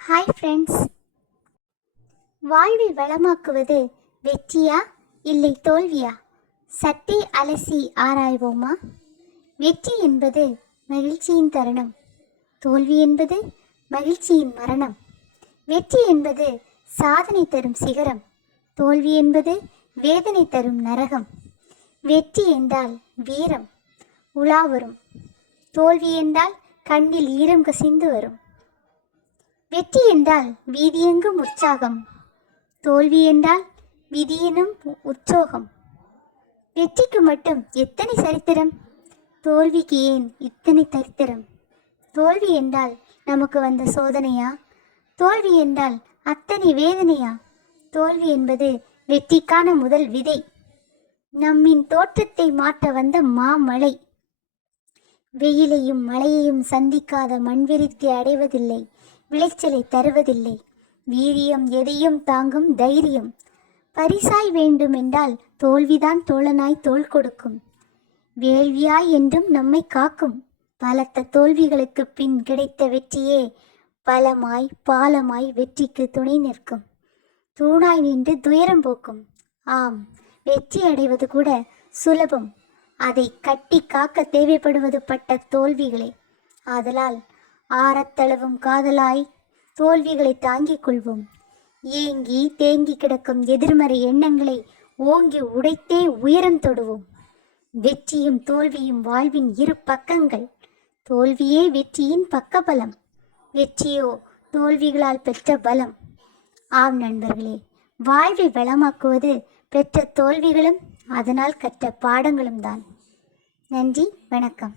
Hi friends. வாழ்வை வளமாக்குவது வெற்றியா இல்லை தோல்வியா? சற்றே அலசி ஆராய்வோமா? வெற்றி என்பது மகிழ்ச்சியின் தருணம், தோல்வி என்பது மகிழ்ச்சியின் மரணம். வெற்றி என்பது சாதனை தரும் சிகரம், தோல்வி என்பது வேதனை தரும் நரகம். வெற்றி என்றால் வீரம் உலா வரும், தோல்வி என்றால் கண்ணில் ஈரம் கசிந்து வரும். வெற்றி என்றால் வீதியெங்கும் உற்சாகம், தோல்வி என்றால் விதியெனும் உற்சோகம். வெற்றிக்கு மட்டும் எத்தனை சரித்திரம், தோல்விக்கு ஏன் இத்தனை தரித்திரம்? தோல்வி என்றால் நமக்கு வந்த சோதனையா? தோல்வி என்றால் அத்தனை வேதனையா? தோல்வி என்பது வெற்றிக்கான முதல் விதை, நம்மின் தோற்றத்தை மாற்ற வந்த மாமழை. வெயிலையும் மழையையும் சந்திக்காத மண்விரித்தை அடைவதில்லை, விளைச்சலை தருவதில்லை. வீரியம் எதையும் தாங்கும் தைரியம். பரிசாய் வேண்டும் என்றால் தோல்விதான் தோழனாய் தோள் கொடுக்கும், வேள்வியாய் என்றும் நம்மை காக்கும். பலத்த தோல்விகளுக்கு பின் கிடைத்த வெற்றியே பலமாய் பாலமாய் வெற்றிக்கு துணை நிற்கும், தூணாய் நின்று துயரம் போக்கும். ஆம், வெற்றி அடைவது கூட சுலபம், அதை கட்டி காக்க தேவைப்படுவது பட்ட தோல்விகளே. ஆதலால் ஆரத்தளவும் காதலாய் தோல்விகளை தாங்கிக் கொள்வோம். ஏங்கி தேங்கி கிடக்கும் எதிர்மறை எண்ணங்களை ஓங்கி உடைத்தே உயரம் தொடுவோம். வெற்றியும் தோல்வியும் வாழ்வின் இரு பக்கங்கள், தோல்வியே வெற்றியின் பக்கபலம், வெற்றியோ தோல்விகளால் பெற்ற பலம். ஆம் நண்பர்களே, வாழ்வை வளமாக்குவது பெற்ற தோல்விகளும் அதனால் கற்ற பாடங்களும் தான். நன்றி, வணக்கம்.